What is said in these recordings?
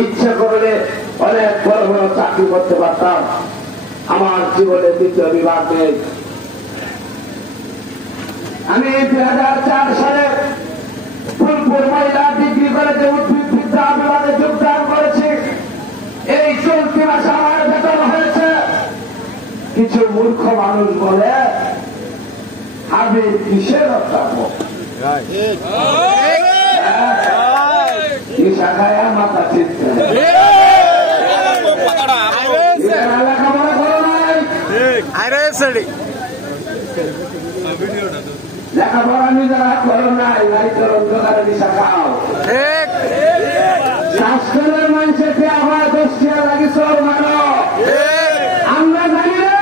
ইচ্ছে করলে অনেক বড় বড় চাকরি করতে পারতাম। আমার জীবনে দ্বিতীয় বিভাগ নেই। আমি 2004 সালে ফুলপুর মহিলা ডিগ্রি কলেজে উদ্ভিদ বিদ্যা বিভাগে যোগদান করেছি। এই চলতি মাসে আমার বেতন হয়েছে। কিছু মূর্খ মানুষ বলে আমি কিসের অধ্যাপক, কি শাখায় মাথা চিনতে লেখাপড়া করো নাই, লেখাপড়া নিজেরা করো নাই, লাইটের অন্ধকারে দিশা খাও। স্বাস্থ্যের মানুষের কি আমার দোষিয়া লাগিস মানো, আমরা জানি না,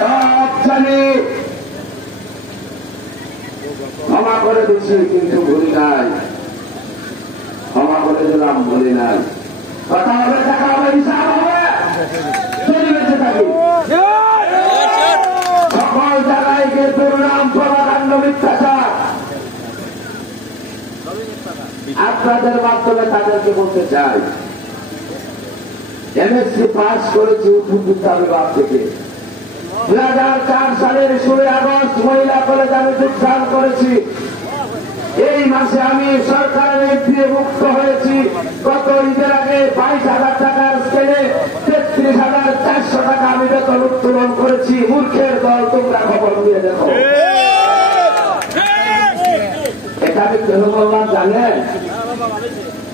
সব জানি। ক্ষমা করে দিচ্ছি কিন্তু ভুলি নাই, ক্ষমা করে দিলাম ভুলি নাই। কথা হবে, দেখা হবে, হিসাব হবে, চলে বেঁচে থাকি। সকল জায়গায় গিয়ে দুর্নাম প্রভাকাণ্ড মিথ্যাচার আপনাদের মাধ্যমে তাদেরকে বলতে চাই, এমএসসি পাস করেছি উদ্ভিদ বিদ্যা বিভাগ থেকে। 2004 সালের 16 আগস্ট মহিলা কলেজে আমি যোগদান করেছি। এই মাসে আমি সরকারের এফডিএ মুক্ত হয়েছি। গত ঈদের আগে 22,000 টাকার স্কেলে 33,400 টাকা আমি বেতন উত্তোলন করেছি। মূর্খের দল, তোমরা খবর দিয়ে দেখো। এটা আমি কেন বললাম জানেন?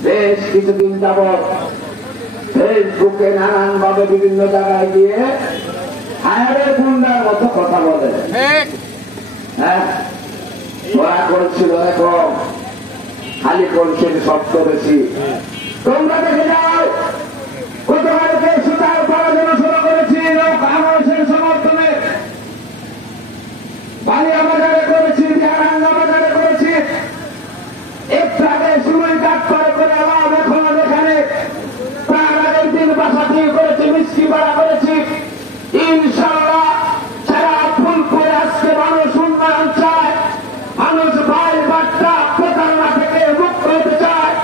বেশ কিছুদিন যাবৎ ফেসবুকে নানান ভাবে বিভিন্ন জায়গায় গিয়ে হায়ারের গুন্ডার মতো কথা বলে। হ্যাঁ, ওরা করছিল এখন খালি করছেন শব্দ বেশি। তোমরা দেখে যাও, গতকালকে সুতার পড়াশোনা শুরু করেছি কাগজের সমর্থনে, বালিয়া বাজারে করেছি, বিহারাঙ্গা বাজারে করেছি, একটু আগে সুরুই কাঠ করে আলাম এখন এখানে তার আগের দিন বাসাটি করেছি, মিষ্টি পাড়া করেছি। ইনশাআল্লাহ সারা ফুলপুরে আজকে মানুষ উন্নয়ন চায়, মানুষ ভাই বার্তা প্রতারণা থেকে মুক্ত হতে চায়।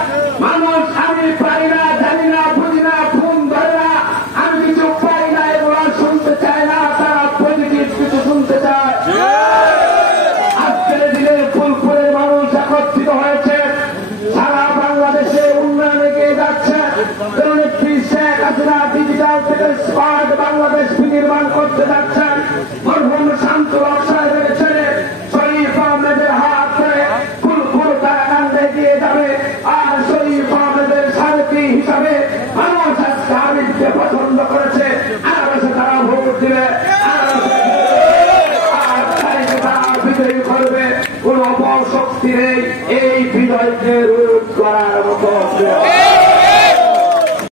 মানুষ আমি পারি না, জানি না, বুঝি না, ফোন ধরে না, আমি কিছু পাই না, এগুলো শুনতে চায় না, তারা পজিটিভ কিছু শুনতে চায়। আজকের দিনে ফুলপুরের মানুষ একত্রিত হয়েছে, সারা বাংলাদেশে উন্নয়ন এগিয়ে যাচ্ছে। শেখ হাসিনা ডিজিটাল থেকে স্মার্ট বাংলাদেশ বিনির্মাণ করতে যাচ্ছেন। মরহুম শামসুল হক সাহেবের ছেলে শরীফ আহমেদের হাত ধরে ফুলপুর কারাকাণ্ডে এগিয়ে যাবে। আর শরীফ আহমেদের সারথি হিসাবে মানুষ আজকে আমিরকে পছন্দ করেছে, আর তারা ভোট দিবে, আর তারা বিজয়ী করবে। কোন অপশক্তি নেই এই বিজয়কে রোধ করার